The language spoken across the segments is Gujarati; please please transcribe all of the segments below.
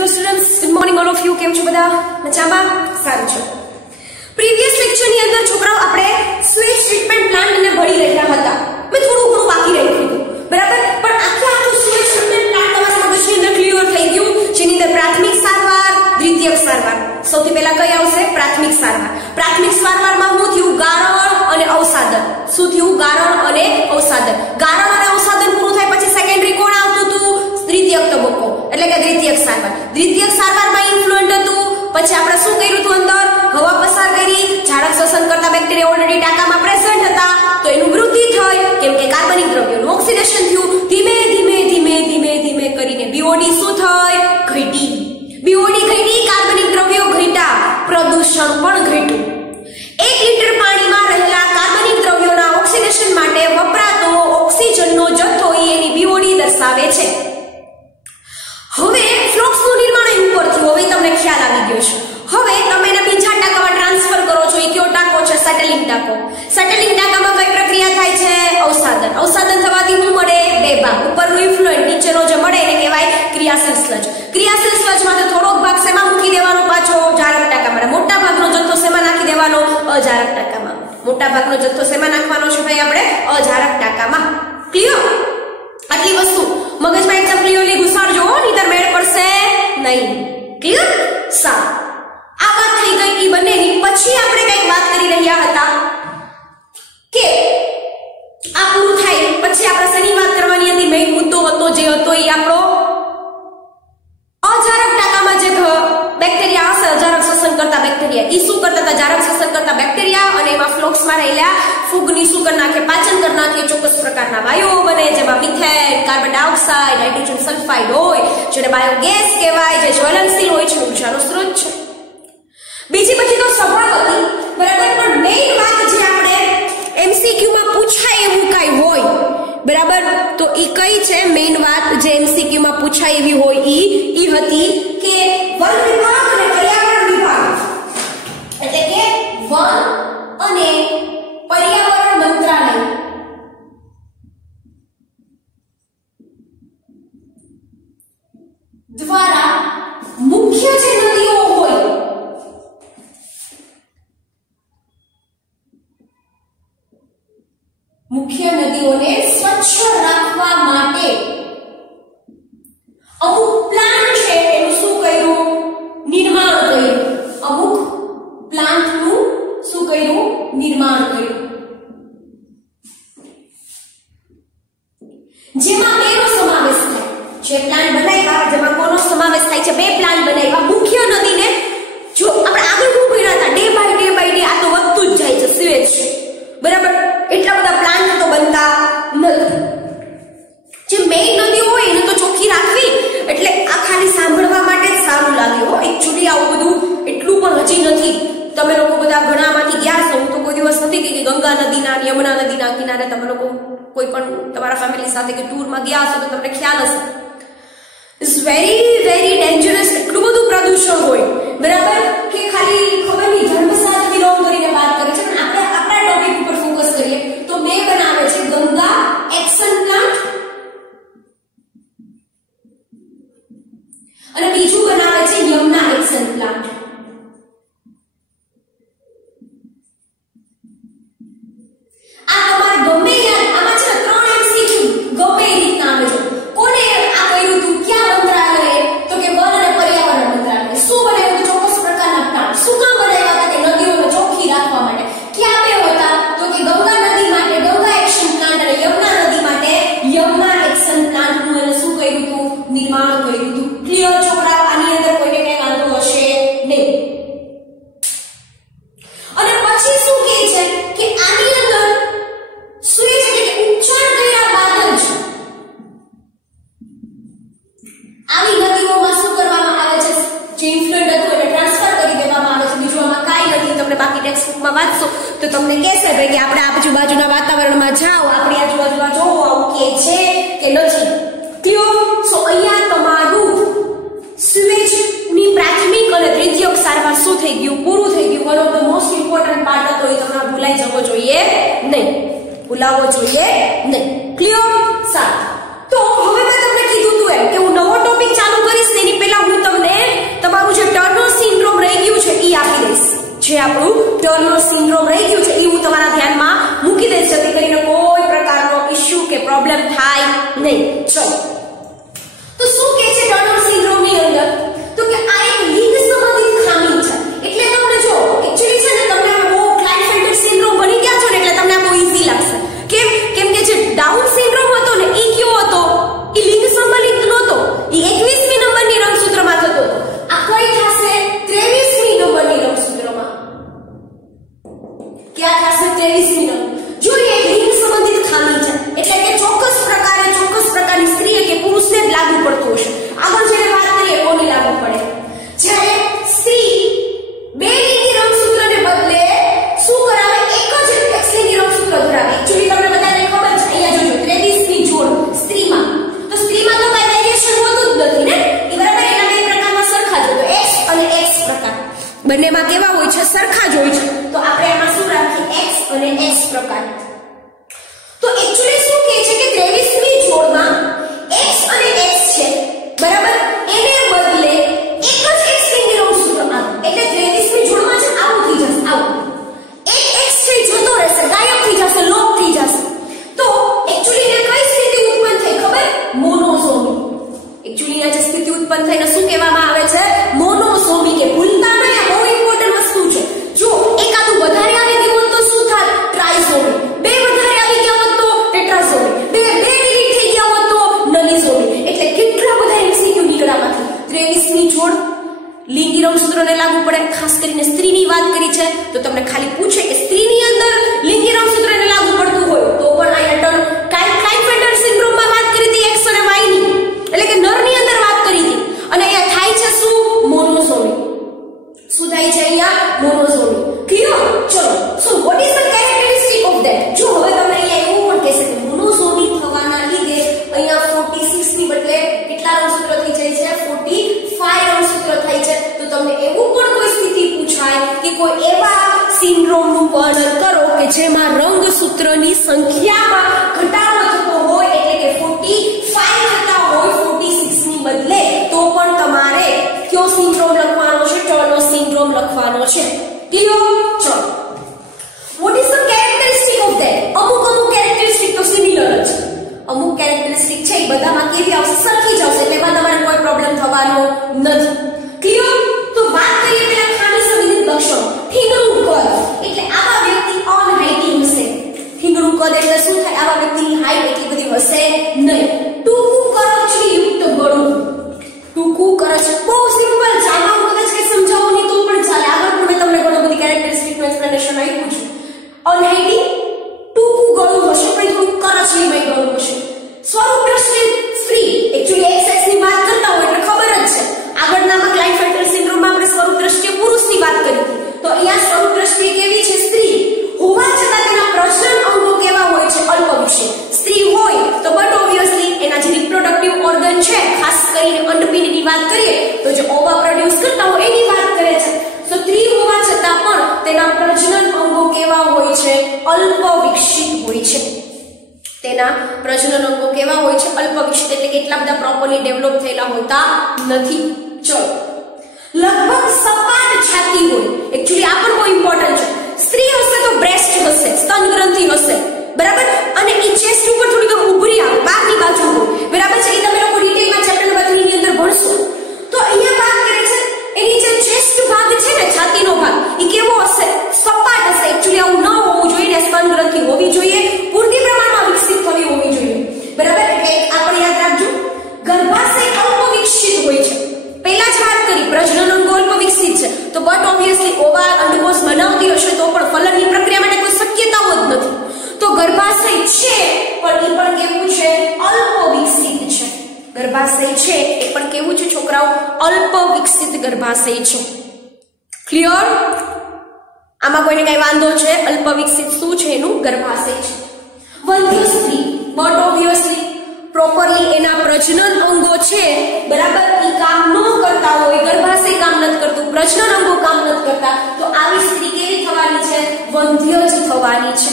Hello students, good morning all of you. કેમ છો બધા? મજામાં? સારું છે. પ્રીવિયસ લેક્ચર ની અંદર છોકરાઓ આપણે સ્વેજ ટ્રીટમેન્ટ પ્લાન્ટ ને ભણી રહ્યા હતા. મેં થોડું ઘણું બાકી રહી ગયું, બરાબર? પણ આખું સ્વેજ ટ્રીટમેન્ટ પ્લાન્ટ તમારા મગજની અંદર ક્લિયર થઈ ગયું, જેની અંદર પ્રાથમિક સારવાર, દ્વિતીયક સારવાર. સૌથી પહેલા કઈ આવશે? પ્રાથમિક સારવાર. પ્રાથમિક સારવારમાં શું થયું? ગારણ અને અવસાદન. શું થયું? ગારણ અને અવસાદન. ગારણ અને અવસાદન પૂરું થાય પછી સેકન્ડરી કોણ આવતું હતું? દ્વિતીયક તબક્કો, એટલે કે દ્વિતીયક સારવાર. દ્વિતીયક સારવારમાં ઇન્ફ્લુએન્ટ હતું. પછી આપણે શું કર્યું હતું? અંદર હવા પસાર કરી, ઝાડક શ્વસન કરતા બેક્ટેરિયા ઓલરેડી ટાંકામાં પ્રેઝન્ટ હતા, તો એનું વૃદ્ધિ થઈ, કેમ કે કાર્બનિક દ્રવ્યોનું ઓક્સિડેશન થયું. ધીમે ધીમે ધીમે ધીમે ધીમે કરીને બીઓડી શું થઈ? ઘટી. બીઓડી ઘટી, કાર્બનિક દ્રવ્યો ઘટ્યા, પ્રદૂષણ પણ ઘટ્યું. 1 લીટર પાણીમાં રહેલા કાર્બનિક દ્રવ્યોના ઓક્સિડેશન માટે વપરાતો ઓક્સિજનનો જથ્થો એની બીઓડી દર્શાવે છે. હવે ફ્લોક્સનું નિર્માણ એની ઉપર થયું. હવે તમને ખ્યાલ આવી ગયો છે. હવે તમે એને બીજા ટાંકામાં ટ્રાન્સફર કરો છો. એ કયો ટાંકો છે? સેટલિંગ ટાંકો. સેટલિંગ ટાંકામાં કઈ પ્રક્રિયા થાય છે? અવસાદન. અવસાદન થવાથી શું મળે? બે ભાગ. ઉપરનું ઇફ્લુએન્ટ, નીચેનો જે મળે એને કહેવાય ક્રિયાશીલ સ્લજ. ક્રિયાશીલ સ્લજમાં થોડોક ભાગ શેમાં મૂકી દેવાનો? પાછો ઝારક ટાંકામાં. મોટા ભાગનો જથ્થો શેમાં નાખી દેવાનો? અઝારક ટાંકામાં. મોટા ભાગનો જથ્થો શેમાં નાખવાનો છે ભાઈ? આપણે અઝારક ટાંકામાં. ક્લિયર? આટલી વસ્તુ મગજમાં એકદમ ક્લિયરલી ઘુસાડજો, નહીતર મેળ પડશે નહીં. ક્લિયર? સારું. આ વાત થઈ ગઈ ઈ બંનેની. પછી આપણે કઈક વાત કરી રહ્યા હતા કે આ પૂરું થાય પછી આપણે શેની વાત કરવાની હતી? મેઇન મુદ્દો હતો જે હતો એ આપણો અજારક ટાંકામાં જે બેક્ટેરિયા હશે, અજારક શ્વસન કરતા બેક્ટેરિયા, ઈ શું કરતા હતા? જારક શ્વસન કરતા બેક્ટેરિયા, અને એમાં ફ્લોક્સમાં રહેલા ફૂગની શું કરી નાખે? પાચન કરી નાખે. ચોક્કસ પ્રકારના વાયુઓ બને, જેમાં methane, carbon dioxide, nitrogen sulphide હોય, જેને બાયોગેસ કહેવાય, જે જ્વલનશીલ હોય છે, ઉર્જાનો સ્ત્રોત છે. બીજી બધી તો સભા હતી, બરાબર? પણ મેઇન વાત જે આપણે એમસીક્યુ માં પૂછાય એવું કઈ હોય, બરાબર, તો ઈ કઈ છે મેઇન વાત જે એમસીક્યુ માં પૂછાય એવી હોય? ઈ હતી કે વન વિભાગ અને પર્યાવરણ વિભાગ, એટલે કે વન અને પર્યાવરણ મંત્રાલય દ્વારા મુખ્ય જે નદીઓ હોય, મુખ્ય નદીઓને સ્વચ્છ રાખવા માટે અમુક પ્લાન્ટ છે એનું શું કર્યું? નિર્માણ કર્યું. અમુક પ્લાન્ટનું શું કર્યું? નિર્માણ કર્યું. જેમાં બેનો સમાવેશ થાય. જે પ્લાન્ટ બનાવ્યા જેમાં કોનો સમાવેશ થાય છે? બે પ્લાન્ટ બનાવ્યા. મુખ્ય નદીને જો આપણે આગળ શું કર્યા હતા? ડે બાય ડે આ તો વધતું જ જાય છે સીવેજ, બરાબર? એટલા બધા પ્લાન્ટ તો બનતા નથી. જે મેઇન નદી હોય એને તો ચોખ્ખી રાખવી, એટલે આ ખાલી સાંભળવા માટે જ સારું લાગે હો. એકચ્યુઅલી આવું બધું એટલું પણ હજી નથી. તમે લોકો બધા ઘણામાંથી ગયા છો. હું તો કોઈ દિવસ નથી ગઈ કે ગંગા નદીના, યમુના નદીના કિનારે તમે લોકો કોઈ પણ તમારા ફેમિલી સાથે કે ટૂરમાં ગયા હશો તો તમને ખ્યાલ હશે. It's very very dangerous. એટલું બધું પ્રદૂષણ હોય, બરાબર, કે ખાલી ખબર નહીં ધર્મ સાથે વિરોધ કરીને વાત કરે છે. પણ આપણે આપણા ટોપિક ઉપર ફોકસ કરીએ તો બે બનાવે છે ગંગા એક્શન પ્લાન્ટ અને બીજું બનાવે છે યમુના એક્શન પ્લાન્ટ. આ તમારે ગમે યાદ આમાં છે 3 એમસીક્યુ ગમે એ રીતના આવે છે. કોને આ કર્યું હતું? ક્યાં મંત્રાલય? તો કે વન અને પર્યાવરણ મંત્રાલય. શું બનાવ્યું? ચોક્કસ પ્રકારના પ્લાન્ટ. શું કામ બનાવ્યા હતા? કે નદીઓને ચોખ્ખી રાખવા માટે. ક્યાં બે હતા? તો કે ગંગા નદી માટે ગંગા એક્શન પ્લાન્ટ અને યમુના નદી માટે યમુના એક્શન પ્લાન્ટનું એને શું કર્યું હતું? નિર્માણ કર્યું હતું. ક્લિયર છોકરા? આની અંદર કોઈને કઈ વાંધો હશે નહીં. અને પછી શું કહે છે કે આની અંદર સ્વેજ એટલે ઉચ્ચારણ કર્યા બાદ જ આવી નદીઓમાં શું કરવામાં આવે છે? જે ઇન્ફ્લુએન્ટ હતું એને ટ્રાન્સફર કરી દેવામાં આવે છે. બીજું આમાં કાંઈ નથી. તમને બાકી ટેક્સ્ટ બુકમાં વાંચશો તો તમને કહેશે ભાઈ કે આપણે આજુબાજુના વાતાવરણમાં જાઓ, આપણી આજુબાજુમાં જોવો આવું કે છે કે નથી. ક્લિયર? સો અહીંયા તમારું સ્વેજની પ્રાથમિક અને દ્વિતીયક સારવાર શું થઈ ગયું? પૂરું થઈ ગયું. One of the most important part હતો એ તમને ભૂલાઈ જવો જોઈએ નહીં. ભૂલાવવો જોઈએ નહીં. ક્લિયર? સારું. તો હવે મેં તમને કીધું હતું એમ કે હું નવો ટોપિક ચાલુ કરીશ તેની પહેલા હું તમને પ્રોબ્લેમ થાય નહીં. ચલો તો શું કહે છે ટર્નર સિન્ડ્રોમ ની અંદર? તો કે આ એક લિંગ સંબંધિત ખામી છે. એટલે તમને જો એક્ચ્યુઅલી છે ને તમને બહુ ક્લાઇનફેલ્ટર સિન્ડ્રોમ બની ગયા છો ને એટલે તમને આ બહુ ઈઝી લાગશે. કેમ કે જે ડાઉન સિન્ડ્રોમ હતો ને એ કયો હતો? એ લિંગ સંબંધિત નહોતો. એ 21મી નંબરની રંગસૂત્રમાં થતો હતો. આ કઈ થશે? 23મી નંબરની રંગસૂત્રમાં. ક્યાં થશે? 23મી નંબર. જો એ લિંગ સંબંધિત ખામી છે એટલે કે ચોક્કસ પ્રકારની સ્ત્રી કે પુરુષને જ લાગુ પડતું હશે. આગળ જ્યારે વાત કરીએ કોને લાગુ પડે? જ્યારે સ્ત્રી બે લિંગી રંગસૂત્રને બદલે શું કરાવે? એક જ એક્સલિંગી રંગસૂત્ર ધરાવે. એક્ચ્યુઅલી તમને બધાને ખબર છે. અહીંયા જોજો 23મી જોડ સ્ત્રીમાં. તો સ્ત્રીમાં તો કઈ વેરિએશન હોતું જ નથી ને. એ બરાબર એના બે પ્રકારમાં સરખા જ હોય. X અને X પ્રકાર બંનેમાં કેવા હોય છે? સરખા જ હોય છે. તો આપણે આમાં શું રાખીએ? X અને X પ્રકાર. તો એક્ચ્યુઅલી શું કહે છે કે 23મી જોડમાં X અને X છે બરાબર, એને બદલે એક જ X લિંગી રંગસૂત્ર આવે. એટલે 23મી જોડમાં છે આવું થઈ જશે. આવું એક X છે જતો રહેશે, ગાયબ થઈ જશે, લોપ થઈ જશે. તો એક્ચ્યુઅલી એને કઈ સ્થિતિ ઉત્પન્ન થઈ ખબર? મોનોસોમી. એક્ચ્યુઅલી આ જે સ્થિતિ ઉત્પન્ન થઈને શું કહેવામાં આવે છે? મોનોસોમી. કે ભૂલતા નહીં, આ બહુ ઇમ્પોર્ટન્ટ વસ્તુ છે. જો એકાદું વધારે આવી ગયું હોત તો શું થાત? ટ્રાઇસોમી. બે વધારે આવી ગયા હોત તો ટેટ્રાસોમી. બે ડિલીટ થઈ ગયા હોત તો નલિસોમી. એટલે કેટલા બધા એમસીક્યુ નીકળામાંથી. 23મી જોડ લિંગી રંગસૂત્રને લાગુ પડે. ખાસ કરીને સ્ત્રીની વાત કરી છે તો તમને ખાલી પૂછે કે સ્ત્રીની અંદર લિંગી રંગસૂત્રને લાગુ પડતું હોય તો પણ અહીંયા ક્લાઇનફેલ્ટર સિન્ડ્રોમમાં વાત કરી હતી X અને Y ની, એટલે કે નરની અંદર વાત કરી હતી. અને અહીંયા થાય છે શું? મોનોસોમી. શું થાય છે અહીંયા? મોનોસોમી. ક્લિયર? ચલો so what is the characteristic of that? જો હવે તમને અહીંયા એવું પણ કહેશે કે મોનોસોમી થવાના લીધે અહીંયા 46 ની બદલે કેટલા રંગસૂત્ર થઈ જાય છે? 45 રંગસૂત્ર થાય છે. તો તમને એવું પણ કોઈ સ્થિતિ પૂછાય કે કોઈ એવા સિન્ડ્રોમનું વર્ણન કરો કે જેમાં રંગસૂત્રની સંખ્યામાં ઘટાડો થતો હોય, એટલે કે 45 થતા હોય 46 ની બદલે, તો પણ તમારે કયો સિન્ડ્રોમ લખવાનો છે? ટર્નર સિન્ડ્રોમ લખવાનો છે. ક્લિયર? ચલો what is the characteristic of that? અમુક કેરેક્ટરિસ્ટિક તો સિમિલર છે. અમુક કેરેક્ટરિસ્ટિક છે એ બધામાં કેવી આવશે? સરખી જ આવશે. તેમાં તમારે કોઈ પ્રોબ્લેમ થવાનો નથી. ક્લિયર? તો વાત કરીએ પેલા ખામી સંબંધિત લક્ષણો. ઠીંગણું કદ. એટલે આવા વ્યક્તિ અનહાઇટી હશે. ઠીંગણું કદ એટલે શું થાય? આવા વ્યક્તિની હાઈટ એટલી બધી હશે નહીં. ટૂંકું કરચલી યુક્ત ગળું. ટૂંકું કરચ બહુ સિમ્પલ છે. આમાં કદાચ કે સમજાવું નહીં તો પણ ચાલે. આગળ પણ મેં તમને ઘણી બધી કેરેક્ટરિસ્ટિકનું એક્સપ્લેનેશન આપ્યું છે. અનહાઇટી, ટૂંકું ગળું હશે, પણ થોડું કરચલીમય ગળું હશે. સ્વરૂપ દ્રષ્ટિ સ્ત્રી. એક્ચ્યુઅલી XX ની વાત કરતા હોય એટલે ખબર જ છે. આગળનામાં ક્લાઇનફેલ્ટર સિન્ડ્રોમમાં આપણે સ્વરૂપ દ્રષ્ટિએ પુરુષની વાત કરી હતી. તો અહીંયા સ્વરૂપ દ્રષ્ટિએ કેવી છે? સ્ત્રી. હોવા છતાં તેના પ્રજનન અંગો કેવા હોય છે? અલ્પવિકસિત. સ્ત્રી હોય તો બટ ઓબ્વિયસલી એના જે રિપ્રોડક્ટિવ ઓર્ગન છે, ખાસ કરીને અંડપિંડની વાત કરીએ તો જે ઓવા પ્રોડ્યુસ કરતા હોય એની વાત કરે છે. તો સ્ત્રી હોવા છતાં પણ તેના પ્રજનન અંગો કેવા હોય છે? અલ્પવિકસિત હોય છે. તેના પ્રજનન અંગો કેવા હોય છે? અલ્પવિકસિત. એટલે કે એટલા બધા પ્રોપરલી ડેવલપ થયેલા હોતા નથી. ચલો લગભગ સપાટ છાતી હોય. એક્ચ્યુઅલી આ પણ બહુ ઇમ્પોર્ટન્ટ છે. સ્ત્રી હશે તો બ્રેસ્ટ હશે, સ્તન ગ્રંથિ હશે બરાબર, અને એ ચેસ્ટ ઉપર થોડી ઉભરી આવે, બહારની બાજુ હોય બરાબર છે. એ તમે લોકો ડિટેલમાં ચેપ્ટર નંબર 3 ની અંદર ભણશો. તો અહીંયા વાત કરે છે એની જે ચેસ્ટ ભાગ છે ને, છાતીનો ભાગ, એ કેવો હશે? સપાટ હશે. એક્ચ્યુઅલી આવું ન હોવું જોઈએ ને. સ્તન ગ્રંથિ હોવી જોઈએ, પૂરતી પ્રમાણમાં વિકસિત થવી હોવી જોઈએ બરાબર. એટલે આપણે યાદ રાખજો, ગર્ભાશય અલ્પ વિકસિત હોય છે. પહેલા જ વાત કરી પ્રજનન અંગો અલ્પ વિકસિત છે. તો બટ ઓબ્વિયસલી ઓવા અંડકોષ બનાવતી હશે તો પણ ફલનની પ્રક્રિયા માટે કોઈ શક્યતાઓ જ નથી. તો ગર્ભાશય છે પણ એ પણ કેવું છે? અલ્પ વિકસિત છે. ગર્ભાશય છે એ પણ કેવું છે છોકરાઓ? અલ્પ વિકસિત ગર્ભાશય છે. ક્લિયર? આમાં કોઈને કઈ વાંધો છે? અલ્પ વિકસિત શું છે? એનું ગર્ભાશય છે. વંધ્ય સ્ત્રી, બટ ઓબ્વિયસલી પ્રોપરલી એના પ્રજનન અંગો છે બરાબર, એ કામ ન કરતા હોય, ગર્ભાશય કામ નથી કરતું, પ્રજનન અંગો કામ નથી કરતા, તો આવી સ્ત્રી કેવી થવાની છે? વંધ્ય જ થવાની છે.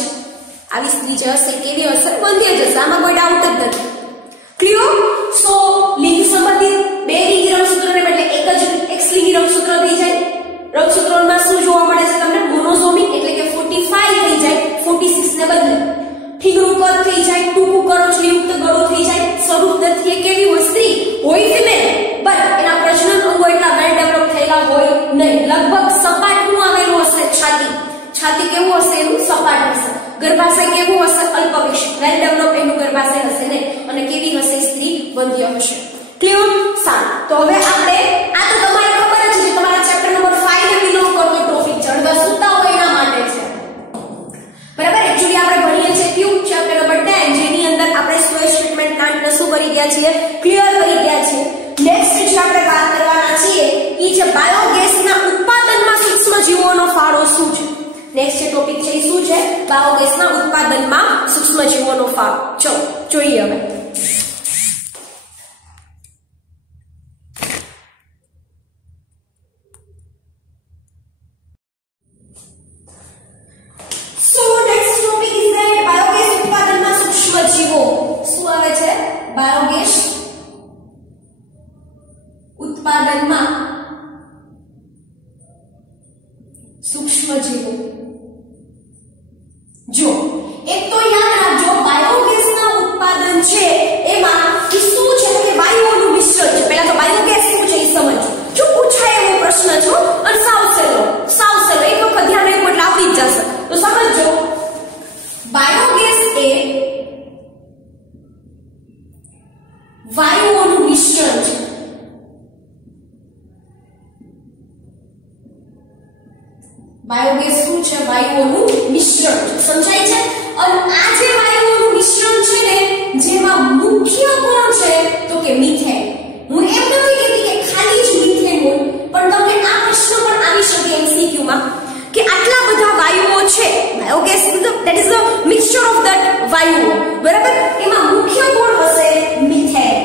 આવી સ્ત્રી જે હશે કેવી હશે? વંધ્ય જ હશે. આમાં કોઈ ડાઉટ જ નથી. ક્લિયર? સો લિંગ સંબંધિત બે લિંગી રંગસૂત્રને બદલે એક જ X લિંગી રંગસૂત્ર થઈ જાય. રંગસૂત્રોમાં શું જોવા મળે છે તમને? મોનોસોમી. એટલે કે 45 થઈ જાય 46 ને બદલે. ઠીંગણું કદ થઈ જાય, ટૂંકું કરચલીયુક્ત કરી ગયા છીએ, ક્લિયર કરી ગયા છીએ. નેક્સ્ટ જે આપણે વાત કરવાના છીએ એ છે બાયોગેસના ઉત્પાદનમાં સૂક્ષ્મજીવોનો ફાળો શું છે. નેક્સ્ટ જે ટોપિક છે એ શું છે? બાયોગેસના ઉત્પાદનમાં સૂક્ષ્મજીવોનો ફાળો. ચલો જોઈએ હવે. બાયોગેસ ઉત્પાદનમાં સૂક્ષ્મજીવો. જો એક તો યાદ રાખજો, બાયોગેસના ઉત્પાદન છે એમાં શું છે કે વાયુઓનું મિશ્રણ છે. પહેલા તો બાયોગેસ શું છે એ સમજો. જો પૂછાય એવો પ્રશ્ન છો અને સાવ સહેલો એક વખત ધ્યાન રાખો એટલે આવડી જ જશે. તો સમજો, બાયોગેસ એ વાયુઓનું મિશ્રણ છે. બાયોગેસ શું છે? વાયુઓનું મિશ્રણ છે. સમજાય છે? અને આ જે વાયુઓનું મિશ્રણ છે ને, જેમાં મુખ્ય કોણ છે તો કે મિથેન. હું એમ નથી કહેતી કે ખાલી જ મિથેન હોય, પણ તમને આ પ્રશ્ન પણ આવી શકે MCQ માં કે આટલા બધા વાયુઓ છે. Biogas that is the mixture of that વાયુઓ, બરાબર? એમાં મુખ્ય કોણ હશે? મિથેન.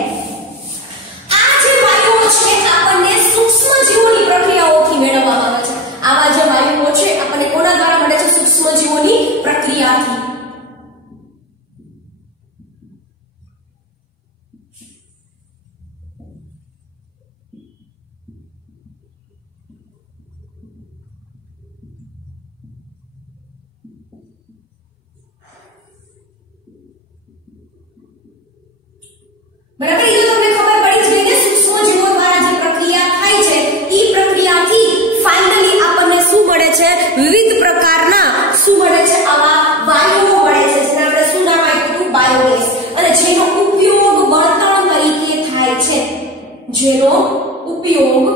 આ જે વાયુઓ છે આપણને સૂક્ષ્મજીવોની પ્રક્રિયાઓથી મેળવવામાં આવે છે. આવા જે વાયુઓ છે આપણને કોના દ્વારા મળે છે? સૂક્ષ્મજીવોની પ્રક્રિયાથી. બરાબર? એ તો તમને ખબર પડી જ ગઈ કે સૂક્ષ્મજીવો દ્વારા જે પ્રક્રિયા થાય છે એ પ્રક્રિયાથી ફાઇનલી આપણને શું મળે છે? વિવિધ પ્રકારના શું મળે છે? આવા વાયુઓ મળે છે, જેને આપણે શું નામ આપ્યું હતું? બાયોગેસ. અને જેનો ઉપયોગ બળતણ તરીકે થાય છે. જેનો ઉપયોગ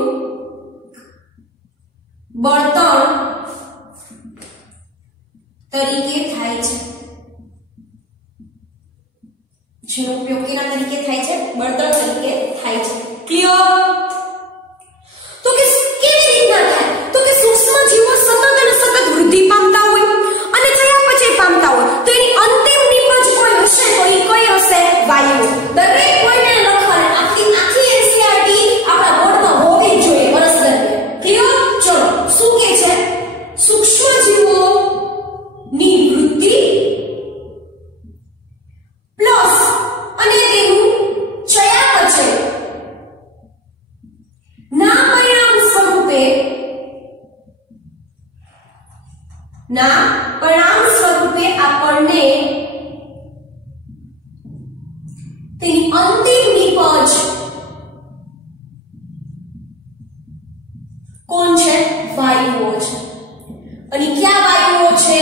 બળતણ તરીકે થાય છે. જેનો ઉપયોગ કેના તરીકે થાય છે? બળતણ તરીકે થાય છે. ક્લિયર? તો કે કેવી રીતના થાય? તો કે સૂક્ષ્મજીવો સતત અને સતત વૃદ્ધિ પામતા હોય અને ચયાપચય પામતા હોય, તો એની અંતિમ નિપજ કોઈ હશે તો એ કઈ હશે? વાયુ. દરેક કોઈને લખવાને આખી NCERT આપણા બોર્ડમાં હોવી જ જોઈએ વર્ષ દરમિયાન. ક્લિયર? ચલો, શું કે છે? સૂક્ષ્મજીવો ની વૃદ્ધિ પ્લસ અને તેનું ચયાપચય ના પરિણામ સ્વરૂપે આપણને તેની અંતિમ નિપજ કોણ છે? વાયુઓ છે. અને ક્યાં વાયુઓ છે?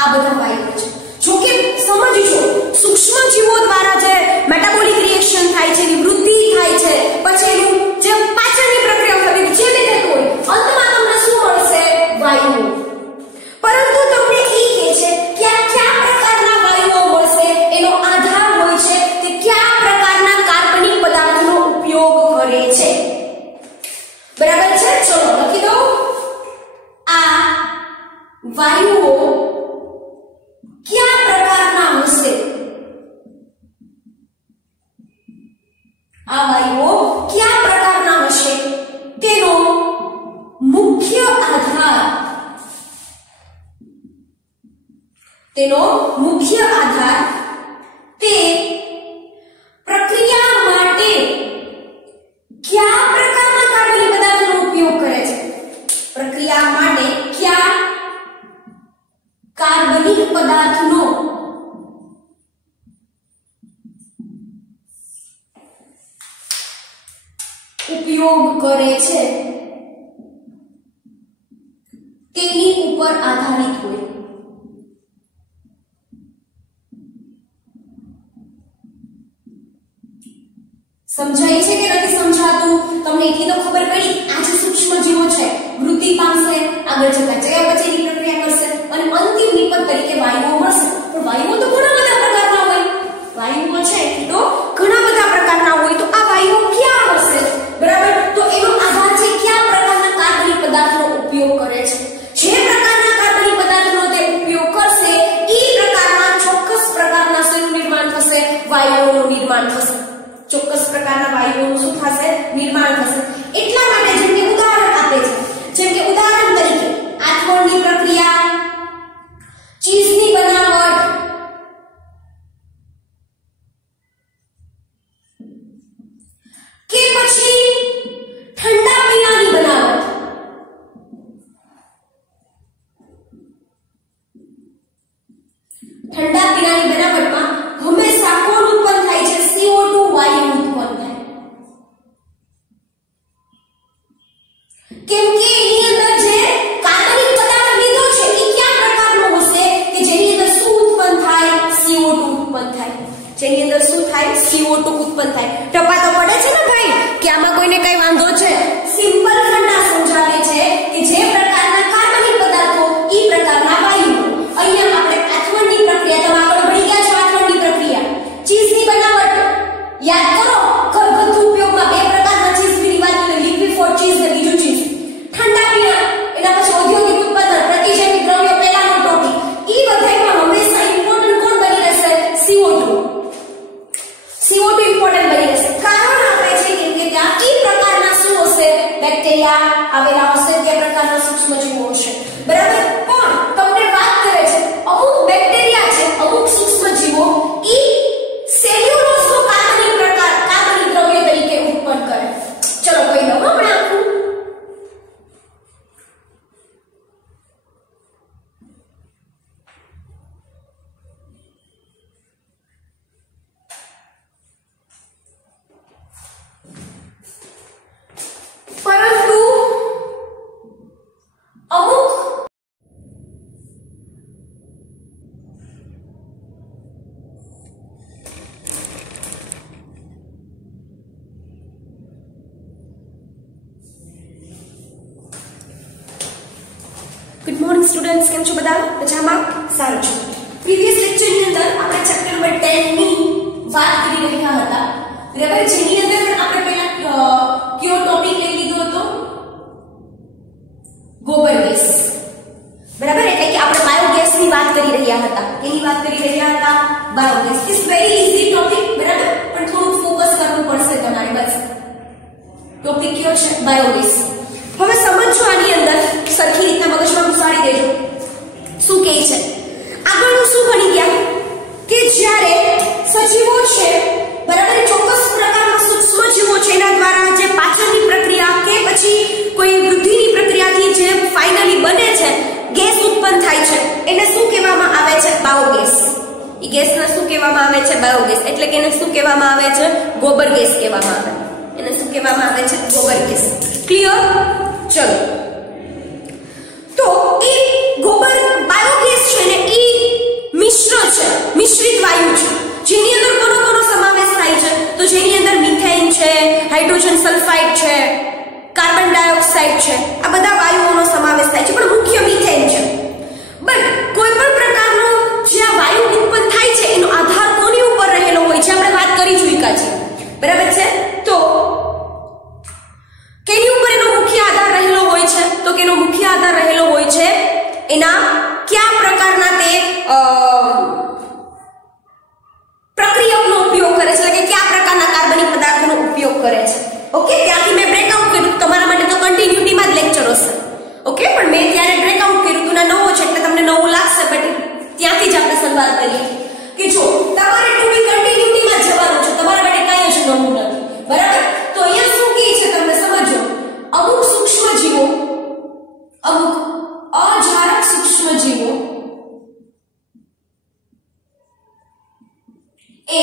આ બધા વાયુઓ છે. જો કે સમજજો, સૂક્ષ્મજીવો દ્વારા જે મેટાબોલિક રિએક્શન થાય છે, વૃદ્ધિ થાય છે, પછી એનું જે પાચનની પ્રક્રિયા થતી જે રીતે હોય, અંતમાં તમને શું મળશે? વાયુઓ. પરંતુ તમને એ કહે છે કે કયા પ્રકારના વાયુઓ મળશે એનો આધાર હોય છે કે કયા પ્રકારના કાર્બનિક પદાર્થનો ઉપયોગ કરે છે. બરાબર છે? ચલો લખી દો. આ વાયુઓ કયા પ્રકારના હશે? આ વાયુઓ કયા પ્રકારના હશે તેનો મુખ્ય આધાર તે પ્રક્રિયા માટે કયા પ્રકારના કાર્બનિક પદાર્થનો ઉપયોગ કરે છે. પ્રક્રિયા માટે કયા કાર્બનિક પદાર્થનો ઉપયોગ કરે છે તેની ઉપર આધારિત હોય. સમજાય છે કે નથી સમજાતું? તમને એટલી તો ખબર પડી આ જે સૂક્ષ્મજીવો છે વૃદ્ધિ પામશે, આગળ જતા ચયાપચયની પ્રક્રિયા કરશે અને અંતિમ નિપજ તરીકે વાયુઓ મળશે. પણ વાયુઓ તો ઘણા બધા પ્રકારના હોય. વાયુઓ છે તો નિર્માણ થશે, ચોક્કસ પ્રકારના વાયુઓનું શું થશે, નિર્માણ થશે. એટલા માટે જેમ કે ઉદાહરણ આપે છે, જેમ કે ઉદાહરણ તરીકે આથવણની પ્રક્રિયા, ચીઝની બનાવટ, કે પછી ઠંડા પીણાની બનાવટ. ઠંડા પીણાની બનાવટમાં હંમેશા કોણ ઉત્પન્ન થાય છે, CO2 વાયુ ઉત્પન્ન થાય. કેમ કે એની અંદર જે કાર્બનિક પદાર્થ લીધો છે એ કયા પ્રકારનો હશે કે જેની અંદર શું ઉત્પન્ન થાય, CO2 ઉત્પન્ન થાય. જેની અંદર શું થાય, CO2 ઉત્પન્ન થાય. ટપા તો પડે છે ને ભાઈ કે આમાં કોઈને કઈ વાંધો છે? સિમ્પલ ફંડા સમજાવે છે કે જે પ્રકારના કાર્બનિક પદાર્થો ઈ પ્રકારના વાયુ. અહીંયા આપણે આથવણની પ્રક્રિયા, તમે આગળ ભણી ગયા છો આથવણની પ્રક્રિયા. ચીઝની બનાવટ યાદ કરો, ઘરગથ્થુ ઉપયોગમાં બે પ્રકારના ચીઝની વાત કરી, લિક્વિફાઈડ ચીઝ ને બીજું ચીઝ. ઠંડા પીણા, એના પછી ઔદ્યોગિક ઉત્પાદન, પ્રતિજૈવિક દ્રવ્યો, પહેલાનો ટોપિક. ઈ બધામાં હંમેશા ઇમ્પોર્ટન્ટ કોણ બની રહેશે, CO2. CO2 ઇમ્પોર્ટન્ટ બની રહેશે. કારણ આપે છે કે ત્યાં ઈ પ્રકારના શું હશે, બેક્ટેરિયા આવેલા હશે, તે પ્રકારના સૂક્ષ્મજીવો હશે. બરાબર. પણ તમને વાત કરે છે અમુક બેક્ટેરિયા છે, અમુક સૂક્ષ્મજીવો ઈ સેલ્યુલોઝનો કાર્બનિક પ્રકાર, કાર્બનિક દ્રવ્ય તરીકે ઉત્પન્ન કરે. ચલો કહી દઉં આપણે આખું. પરંતુ અમુક ગુડ મોર્નિંગ સ્ટુડન્ટ્સ, કેમ છો બધા? મજામાં? સારું છે. પ્રીવિયસ લેક્ચર ની અંદર આપણે ચેપ્ટર નંબર 10 ની વાત કરી રહ્યા હતા. બરાબર. જેની અંદર આપણે પહેલા કયો ટોપિક લઈ લીધો હતો, ગોબર ગેસ. બરાબર. એટલે કે આપણે બાયોગેસ ની વાત કરી રહ્યા હતા. એની વાત કરી રહ્યા હતા, biogas. It's very easy topic. બરાબર. પણ થોડું ફોકસ કરવું પડશે તમારે. બસ ટોપિક કયો છે, બાયોગેસ. હવે સમજો આની અંદર સરખી રીતના મગજમાં ઘુસાડી દેજો. શું કહે છે આગળનું? શું ભણી ગયા કે જ્યારે સજીવો છે, બરાબર, ચોક્કસ પ્રકારના સૂક્ષ્મજીવો છે, એના દ્વારા જે પાચનની પ્રક્રિયા કે પછી કોઈ વૃદ્ધિની પ્રક્રિયાથી જે ફાઇનલી બને છે, ગેસ ઉત્પન્ન થાય છે, એને શું કહેવામાં આવે છે, બાયોગેસ. એ ગેસને શું કહેવામાં આવે છે, બાયોગેસ. એટલે કે એને શું કહેવામાં આવે છે, ગોબર ગેસ કહેવામાં આવે. એને શું કહેવામાં આવે છે, ગોબર ગેસ. ક્લિયર? ચલો. તો એ ગોબર બાયોગેસ છે ને એ મિશ્ર છે, મિશ્રિત વાયુ છે, જેની અંદર કોનો સમાવેશ થાય છે? તો જેની અંદર મિથેન છે, હાઇડ્રોજન સલ્ફાઇડ છે, કાર્બન ડાયોક્સાઇડ છે, આ બધા વાયુઓનો સમાવેશ થાય છે. પણ મુખ્ય મિથેન છે. બટ કોઈ પણ પ્રકારનો જે આ વાયુ ઉત્પન્ન થાય છે એનો આધાર કોની ઉપર રહેલો હોય છે? આપણે વાત કરી ચૂક્યા છીએ. બરાબર છે. તો કેની ઉપર એનો મુખ્ય આધાર રહેલો હોય છે? તો કે એનો મુખ્ય આધાર રહેલો હોય છે એના કયા પ્રકારના તે પ્રક્રિયાઓનો ઉપયોગ કરે છે, કે કયા પ્રકારના કાર્બનિક પદાર્થોનો ઉપયોગ કરે છે. ઓકે. ત્યાંથી મેં બ્રેકઆઉટ કર્યું. તમારા માટે તો કન્ટિન્યુટીમાં જ લેક્ચર હશે. ઓકે. પણ મેં ત્યારે બ્રેકઆઉટ કર્યું હતું. ના નવો છે એટલે તમને નવું લાગશે, બટ ત્યાંથી જ આપણે શરૂઆત કરીએ કે જો તમારે ટુ બી કન્ટિન્યુટીમાં જવાનું છે, તમારા માટે કાંઈ જ નવું નથી. બરાબર. તો અહીંયા શું કહે છે તમને સમજો. અમુક સૂક્ષ્મજીવો, અમુક અજારક સૂક્ષ્મજીવો એ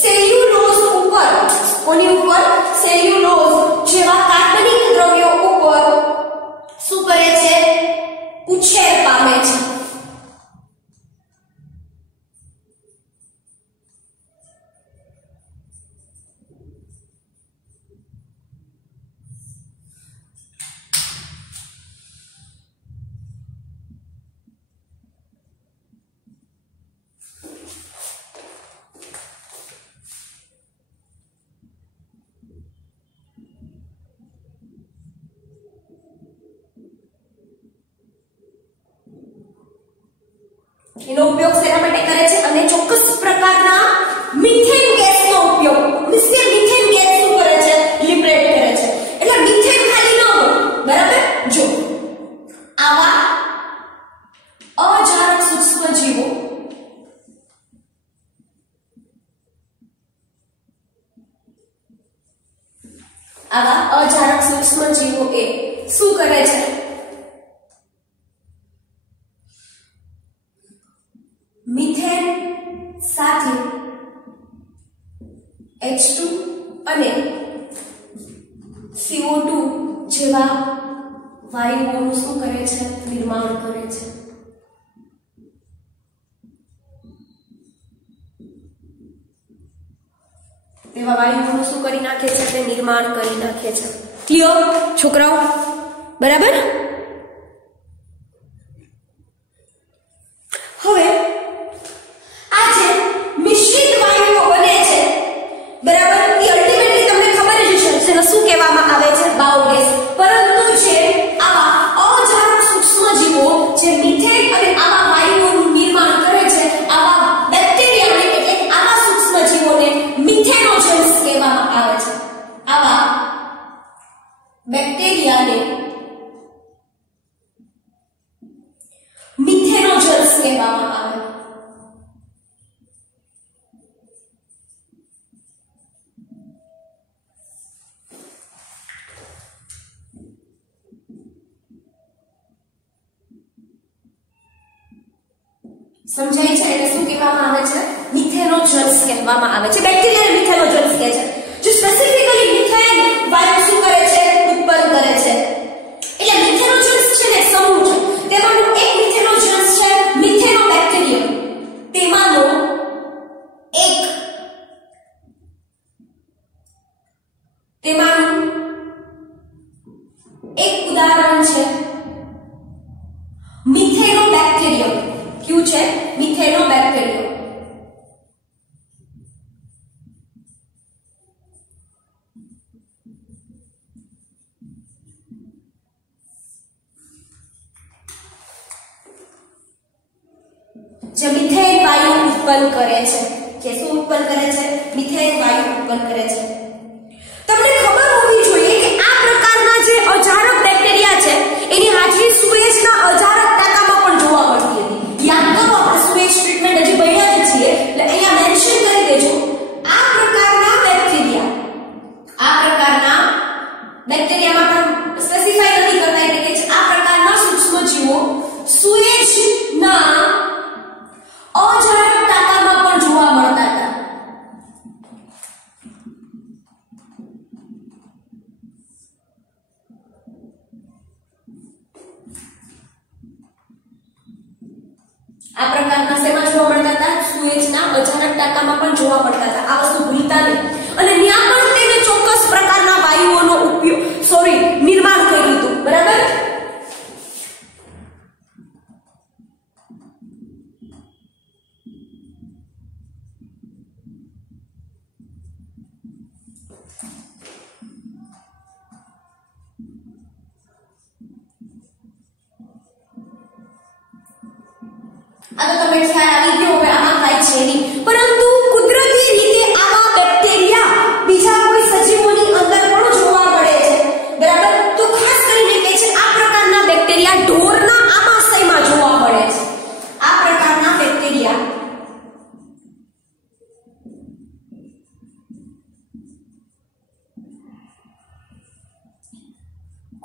સેલ્યુલોઝ ઉપર, કોની ઉપર? સેલ્યુલોઝ જેવા કાર્બનિક દ્રવ્યો ઉપર શું કરે છે? ઉછેર પામે છે. એનો ઉપયોગ શેના માટે કરે છે? અને ચોક્કસ પ્રકારના મિથેન ગેસનો આવા અજારક સૂક્ષ્મ જીવો એ શું કરે છે? મિથેન સાથે H2 અને CO2 જેવા વાયુઓનું શું કરે છે? નિર્માણ કરે છે. તેવા વાયુઓનું શું કરી નાખે છે? તે નિર્માણ કરી નાખે છે. ક્લિયર છોકરાઓ? બરાબર. હવે આ જે મિશ્રિત વાયુઓ બને છે, બરાબર, એ અલ્ટિમેટલી તમને ખબર જ છે જેને શું કહેવામાં આવે છે? બાયોગેસ. પરંતુ જે આવા અજારક સૂક્ષ્મ જીવો જે મિથેન અને આવા વાયુઓનું નિર્માણ કરે છે, આવા બેક્ટેરિયાને એટલે આવા સૂક્ષ્મ જીવોને મિથેનોજન્સ કહેવામાં આવે છે. આવા બેક્ટેરિયાને મિથેનોજન્સ કહેવામાં આવે. સમજાય છે? એટલે શું કહેવામાં આવે છે? મિથેનોજન્સ કહેવામાં આવે છે. બેક્ટેરિયાને મિથેનોજન્સ કહે છે. જો સ્પેસિફિકલી મિથેન વાયુ શું કરે છે? ઉત્પન્ન કરે છે. એટલે મિથેનોજન્સ છે ને સમૂહ છે. તેમાંનું એક મિથેનોજન્સ છે મિથેનોબેક્ટેરિયમ. તેમાંનું એક ઉદાહરણ છે મિથેનોબેક્ટેરિયમ. ક્યું છે? મિથેનોબેક્ટેરિયમ. જે મિથેન વાયુ ઉત્પન્ન કરે છે. કે શું ઉત્પન્ન કરે છે? મિથેન વાયુ ઉત્પન્ન કરે છે. તમને ખબર હોવી જોઈએ કે આ પ્રકારના જે અજારક બેક્ટેરિયા છે એની હાજરી સુએજના અજારક ટાંકામાં પણ જોવા મળતી હતી. યાદ કરો, આપણે સુએજ ટ્રીટમેન્ટ હજી ભણ્યા જ છીએ, એટલે અહીંયા મેન્શન કરી દેજો. આ પ્રકારના બેક્ટેરિયામાં પણ સ્પેસિફાઈ નથી કરતા, એટલે કે આ પ્રકારના સૂક્ષ્મ જીવો સુએજના અજારક ટાંકામાં પણ જોવા મળતા હતા. આ પ્રકારના શેમાં જોવા મળતા હતા? સુએજના અજારક ટાંકામાં પણ જોવા મળતા હતા. આ વસ્તુ ભૂલતા નહીં. અને ત્યાં પણ તેને ચોક્કસ પ્રકારના વાયુઓનો નિર્માણ કર્યું હતું. બરાબર. આ તો તમે ખ્યાલ આવી ગયો હવે આમાં થાય છે નહીં. પરંતુ કુદરતી રીતે આવા બેક્ટેરિયા બીજા કોઈ સજીવોની અંદર પણ જોવા મળે છે. બરાબર. તો ખાસ કરીને કહે છે આ પ્રકારના બેક્ટેરિયા ઢોરના આમાશયમાં જોવા મળે છે. આ પ્રકારના બેક્ટેરિયા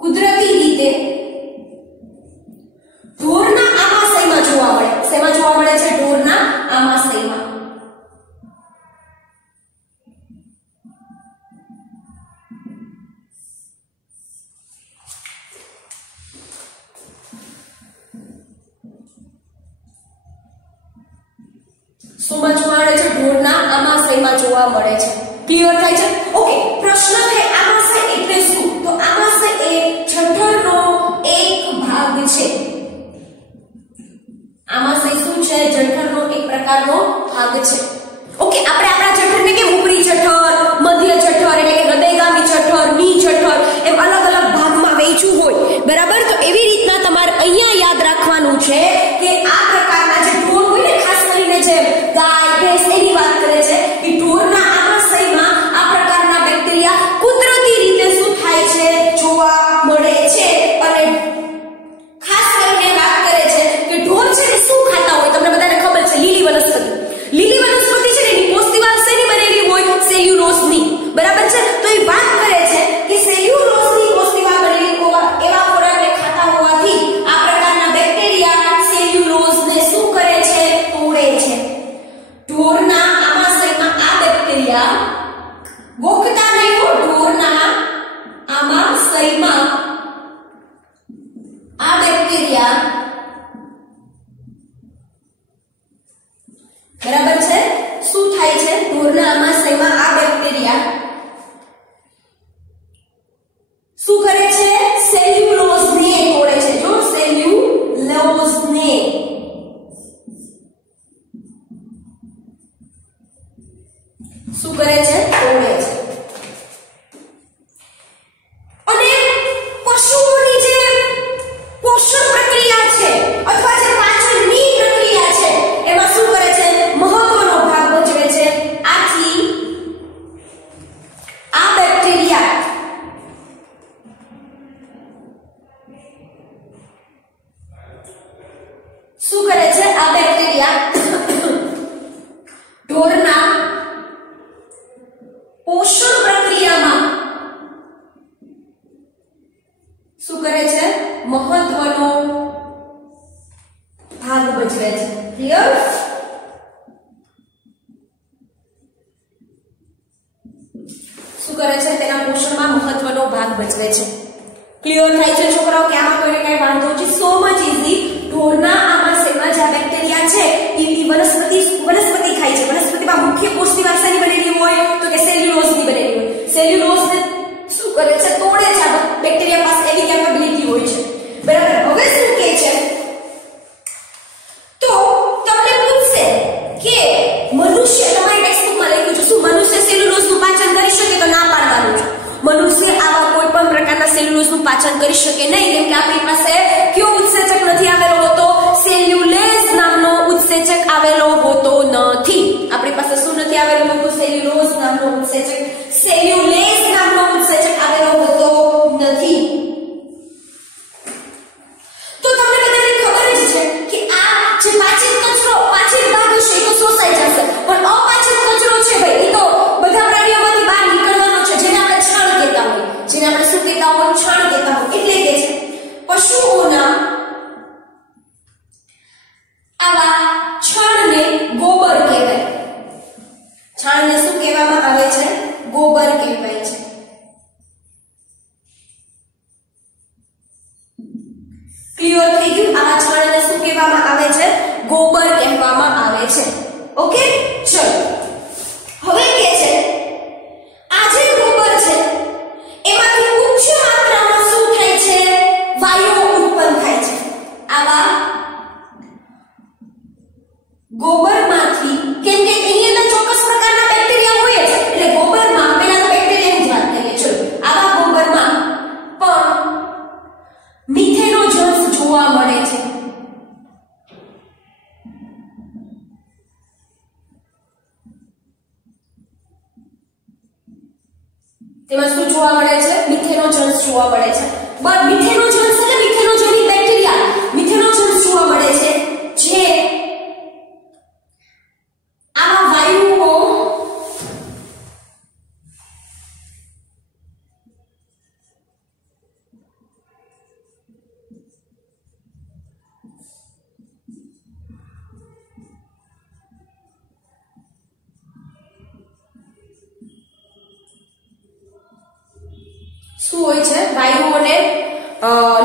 કુદરતી રીતે ઢોરના આમાશયમાં જોવા મળે. શેમાં જોવા મળે છે? ઢોરના આમાશયમાં. શુંમાં જોવા મળે છે? ઢોરના આમાશયમાં જોવા મળે છે. ક્લિયર થાય છે? ઓકે. પ્રશ્ન છે આમાશય એટલે શું? તો આમાશય એ જઠરનો એક ભાગ છે. આમાશય શું છે? જઠરનો એક પ્રકારનો ભાગ છે. ઓકે. આપણે આપણા જઠરને કે ઉપરી જઠર, મધ્ય જઠર એટલે કે હૃદયગામી જઠર, ની જઠર એમ અલગ અલગ ભાગમાં વહેંચ્યું હોય. બરાબર. તો એવી રીતના તમારે અહીંયા યાદ રાખવાનું છે કે આ પ્રકારના જે ઢોર હોય ને, ખાસ કરીને જે ગાય, ભેંસ એની વાત કરે છે કે ઢોરના આમાશયમાં આ પ્રકારના બેક્ટેરિયા કુદરતી રીતે શું થાય છે? જોવા મળે છે. અને ખાસ કરીને વાત કરે છે કે ઢોર છે ને શું ખાતા હોય? તમને બધાને ખબર છે લીલી વનસ્પતિ. લીલી વનસ્પતિ છે ને એની કોષ દિવાલ શેની બનેલી હોય? બેક્ટેરિયા ગોખતા નહીં હો ઢોરના આમાશયમાં આ બેક્ટેરિયા બરાબર છે શું થાય છે ઢોરના આમાશયમાં આ બેક્ટેરિયા શું કરે છે સેલ્યુલોઝને તોડે છે જો સેલ્યુલોઝને શું કરે છે તોડે છે અને પશુઓની જે પોષણ પ્રક્રિયા છે અથવા જે પાચનની પ્રક્રિયા છે એમાં શું કરે છે મહત્વનો ભાગ ભજવે છે આથી આ બેક્ટેરિયા શું કરે છે આ બેક્ટેરિયા ઢોરના પોષણ પ્રક્રિયામાં શું કરે છે મહત્વનો ભાગ ભજવે છે ક્લિયર શું કરે છે તેના પોષણમાં મહત્વનો ભાગ ભજવે છે ક્લિયર થાય છે છોકરાઓ કે આમાં કોઈને કઈ વાંધો છે સો મચ ઈઝી ઢોરના આમાશયમાં જે બેક્ટેરિયા છે એ વનસ્પતિ ખાય છે વનસ્પતિમાં મુખ્ય કોષની વાસની બનેલી હોય તો કે સેલ્યુલોઝની બનેલી હોય સેલ્યુલોઝને શું કરે છે તોડે છે આ બેક્ટેરિયા પાસે એવી કેપેબિલિટી હોય છે બરાબર હવે શું કહે છે તો તમને પૂછશે કે મનુષ્ય તમારી ટેક્સ્ટબુકમાં લખ્યું છે શું મનુષ્ય સેલ્યુલોઝનું પાચન કરી શકે તો ના પાડવાનું છે મનુષ્ય આવા કોઈ પણ પ્રકારના સેલ્યુલોઝનું પાચન કરી શકે નહીં કેમ કે આપણી પાસે કયો ઉત્સેચક નથી આવેલો હોતો સેલ્યુલેઝ નામનો ઉત્સેચક આવેલો હોતો નથી આપણી પાસે શું નથી આવેલો હોતો સેલ્યુલોઝ નામનો ઉત્સેચક સેલ્યુલેઝ નામનો ઉત્સેચક આવેલો હોતો નથી તો તમને બધાને ખબર જ છે કે આ જે પાચિત કચરો પાચિત ભાગ છે તો શોષાઈ જશે પણ અપાચિત કચરો છે ભાઈ એ તો બધા પ્રાણીઓમાંથી બહાર નીકળવાનો છે જેને આપણે છાણ કહેતા હોય જેને આપણે શું કહેતા હોય છાણ કહેતા હોય એટલે કે છે પશુઓના આવા છાણને ગોબર કહેવાય છાણને શું કહેવામાં આવે છે ગોબર કહેવાય છે ક્લિયર થઈ ગયું આવા છાણને શું કહેવામાં આવે છે ગોબર કહેવામાં આવે છે ઓકે ચલો હવે કે છે આ જે ગોબર છે એમાંથી ઉચ્ચ માત્રામાં શું થાય છે વાયુ ઉત્પન્ન થાય છે આવા ગોબરમાંથી કેમ કે એની અંદર ચોક્કસ પ્રકારના બેક્ટેરિયા હોય છે એટલે ગોબરમાં પહેલા તો બેક્ટેરિયાની જ વાત કરીએ ચલો આવા ગોબરમાં પણ મિથેનોજન્સ જોવા મળે છે તેમાં શું જોવા મળે છે મિથેનોજન્સ જોવા મળે છે બટ મિથેનોજન્સ એટલે મિથેનોજેનિક બેક્ટેરિયા મિથેનોજન્સ જોવા મળે છે જે આવા વાયુઓ શું હોય છે વાયુઓને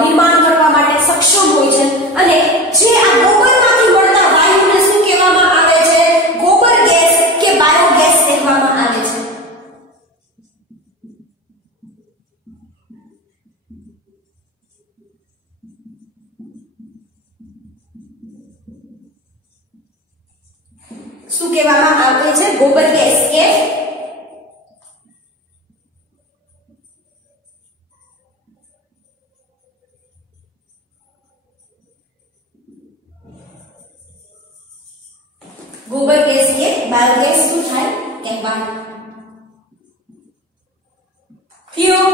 નિર્માણ કરવા માટે સક્ષમ હોય છે અને જે આ ગોબરમાંથી મળતા વાયુને શું કહેવામાં આવે છે ગોબર ગેસ કે બાયોગેસ કહેવામાં આવે છે શું કહેવામાં આવે છે ગોબર ગેસ કે गोबर गैस के बायोगैस શું થાય કહેવાય ક્યો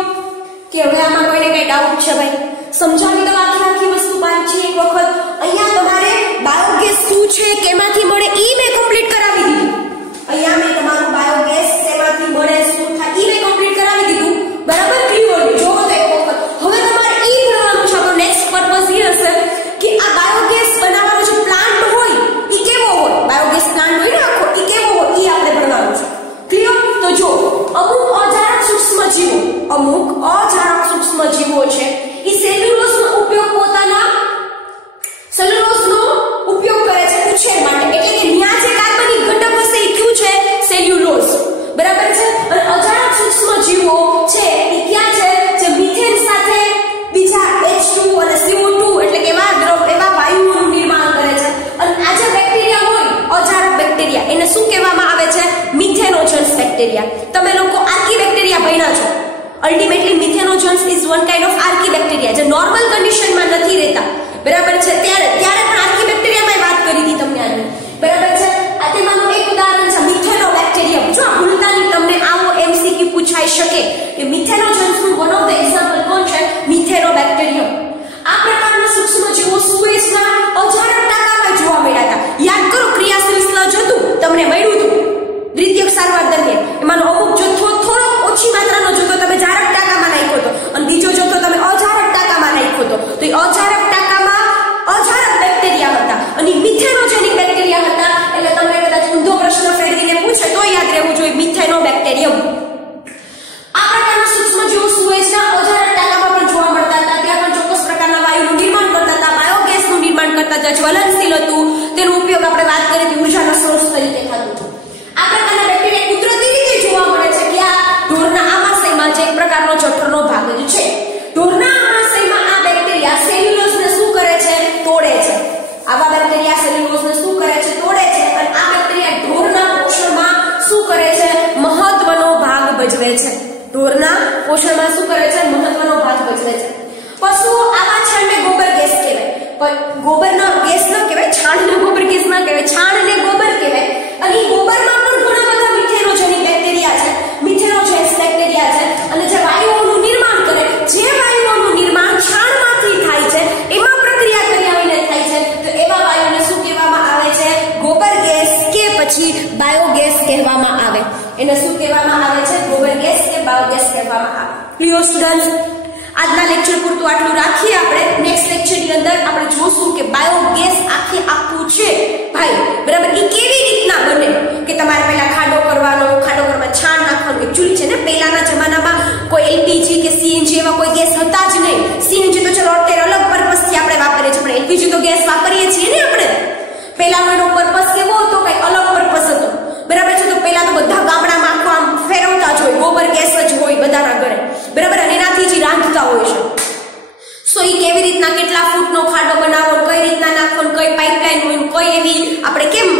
કે હવે આમાં કોઈને કઈ ડાઉટ છે ભાઈ સમજાવી દો આખી વસ્તુ પાછી એક વખત અહીંયા તમારે બાયોગેસ શું છે કેમાંથી મળે ઈ મે કમ્પ્લીટ કરાવી દીધું અહીંયા મે તમારું બાયોગેસ કેમાંથી મળે શું થાય ઈ મે કમ્પ્લીટ કરાવી દીધું બરાબર ક્લિયર જો તો એક વખત હવે તમારે ઈ ભણવાનું છે તો નેક્સ્ટ પર્પઝ એ હશે કે આ બાયોગેસ બનાવવાનો જે પ્લાન્ટ હોય ઈ કેવો હોય બાયોગેસ પ્લાન્ટ હોય ને આખો ઈ કેવો હોય ઈ આપણે ભણવાનું છે ક્લિયર સૂક્ષ્મજીવો, અમુક અજારક સૂક્ષ્મજીવો છે એ સેલ્યુલોઝનો ઉપયોગ પોતાના સેલ્યુલોઝનો ઉપયોગ કરે છે ઉછેર માટે, એટલે કે ન્યા જે કાર્બનિક ઘટક હશે એ કયું છે? સેલ્યુલોઝ, બરાબર છે. અને અજારક સૂક્ષ્મજીવો છે એ ક્યાં છે? જે મિથેન સાથે બીજા H2 અને CO2 એટલે કે એવા વાયુઓનું નિર્માણ કરે છે. અને આ જે બેક્ટેરિયા હોય અજારક બેક્ટેરિયા એને શું કહેવામાં આવે છે? Methanogens bacteria. તમે લોકો આર્કી બેક્ટેરિયા ભણ્યા છો. Ultimately methanogens is one kind of archaebacteria જે નોર્મલ કન્ડિશનમાં નથી રહેતા, બરાબર છે. ત્યારે પણ આર્કી બેક્ટેરિયામાં વાત કરી હતી તમને આની, બરાબર છે. આ તેમાંનું એક ઉદાહરણ છે મિથેનોબેક્ટેરિયમ. જો આ ભૂલતા નહીં, તમને આવો એમસીક્યુ પૂછાઈ શકે કે મિથેનોજન્સનું વન ઓફ ધ એક્ઝામ્પલ કોણ છે? મિથેનોબેક્ટેરિયમ. આ પ્રકારના સૂક્ષ્મજીવો સુએઝના અજારક ટાંકામાં જોવા મળ્યા હતા. યાદ કરો, ક્રિયાશીલ સ્લજ હતું, તમને મળ્યું હતું દ્વિતીયક સારવાર દરમિયાન. એમાંનો અમુક જથ્થો થોડો ઓછી માત્રાનો જથ્થો તમે જારક ટાંકામાં નાખ્યો હતો અને બીજો જથ્થો તમે અજારક ટાંકામાં નાખ્યો હતો. તો એ અજારક ટાંકામાં અજારક બેક્ટેરિયા હતા અને મિથેનોજેનિક બેક્ટેરિયા હતા. એટલે તમને કદાચ ઊંધો પ્રશ્ન ફેરવીને પૂછે તો યાદ રહેવું જોઈએ મિથેનોબેક્ટેરિયમ. આ પ્રકારના સૂક્ષ્મજીવો સુએઝના અજારક ટાંકામાં પણ જોવા મળતા હતા. ત્યાં પણ ચોક્કસ પ્રકારના વાયુનું નિર્માણ કરતા હતા, બાયોગેસનું નિર્માણ કરતા હતા, જ્વલનશીલ હતું. તેનો ઉપયોગ આપણે વાત કરી હતી ઉર્જાના સોર્સ તરીકે થતું હતું. આ પ્રકારના બેક્ટેરિયા કુદરતી રીતે જોવા મળે છે કે આ ઢોરના આમાશયમાં જે એક પ્રકારનો જઠરનો ભાગ જ છે. ઢોરના આમાશયમાં આ બેક્ટેરિયા સેલ્યુલોઝને શું કરે છે? તોડે છે. આવા બેક્ટેરિયા સેલ્યુલોઝને શું કરે છે? તોડે છે. અને આ બેક્ટેરિયા ઢોરના પોષણમાં શું કરે છે? મહત્વનો ભાગ ભજવે છે. ઢોરના પોષણમાં શું કરે છે? મહત્વનો ભાગ ભજવે છે. પશુઓ આવા છાણને ગોબર ગેસ કહેવાય. પણ ગોબરનો ગેસ ન કહેવાય, છાણને ગોબર ગેસ ન કહેવાય, છાણને ગોબર કહેવાય. અને ગોબરમાં પણ ઘણા બધા મિથેનોજેનિક બેક્ટેરિયા છે, મિથેનોજેન્સ બેક્ટેરિયા છે. અને જે વાયુઓનું નિર્માણ કરે, જે વાયુઓનું નિર્માણ છાણમાંથી થાય છે, એમાં પ્રક્રિયા કરી આવીને થાય છે, તો એવા વાયુને શું કહેવામાં આવે છે? ગોબર ગેસ કે પછી બાયોગેસ કહેવામાં આવે. એને શું કહેવામાં આવે છે? ગોબર ગેસ કે બાયોગેસ કહેવામાં આવે. Clear students? આજના લેક્ચર પૂરતું આટલું રાખીએ. આપણે નેક્સ્ટ લેક્ચરની અંદર આપણે જોશું કે બાયોગેસ આખું છે ભાઈ, બરાબર, એ કેવી રીતના બને. કે તમારે પહેલા ખાડો કરવાનો, ખાડો કરવા છાણ નાખવાનું. એકચ્યુઅલી છે ને પહેલાના જમાનામાં કોઈ એલપીજી કે સીએનજી એવા કોઈ ગેસ હતા જ નહીં. સીએનજી તો ચલો અત્યારે અલગ પર્પસથી આપણે વાપરીએ છીએ, પણ એલપીજી તો ગેસ વાપરીએ છીએ ને આપણે. પહેલાનો એનો પર્પસ કેવો હતો? કંઈક અલગ પર્પસ હતો, બરાબર છે. તો પહેલા તો બધા ગામડામાં આખો આમ ફેરવતા જ હોય, ગોબર ગેસ જ હોય બધાના ઘરે, બરાબર. અને એનાથી જ રાંધતા હોય છે. સો એ કેવી રીતના, કેટલા ફૂટનો ખાડો બનાવવો, કઈ રીતના નાખવાનો, કઈ પાઇપલાઇન હોય, કઈ એવી આપણે કેમ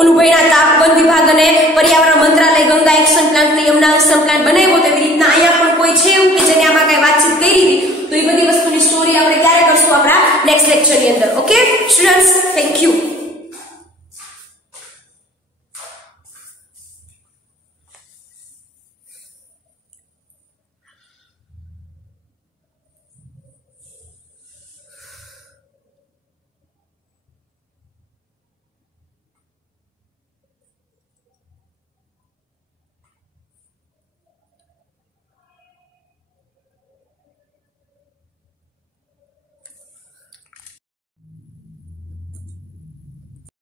ઓલું ભણ્યા હતા વન વિભાગ અને પર્યાવરણ મંત્રાલય ગંગા એક્શન પ્લાન્ટ ને યમુના એક્શન પ્લાન્ટ બનાવ્યો, તેવી રીતના અહીંયા પણ કોઈ છે એવું કે જેને આમાં કઈ વાતચીત કરી હતી. તો એ બધી વસ્તુની સ્ટોરી આપણે ક્યારે કરશું? આપણા નેક્સ્ટ લેક્ચરની અંદર. Okay students, thank you.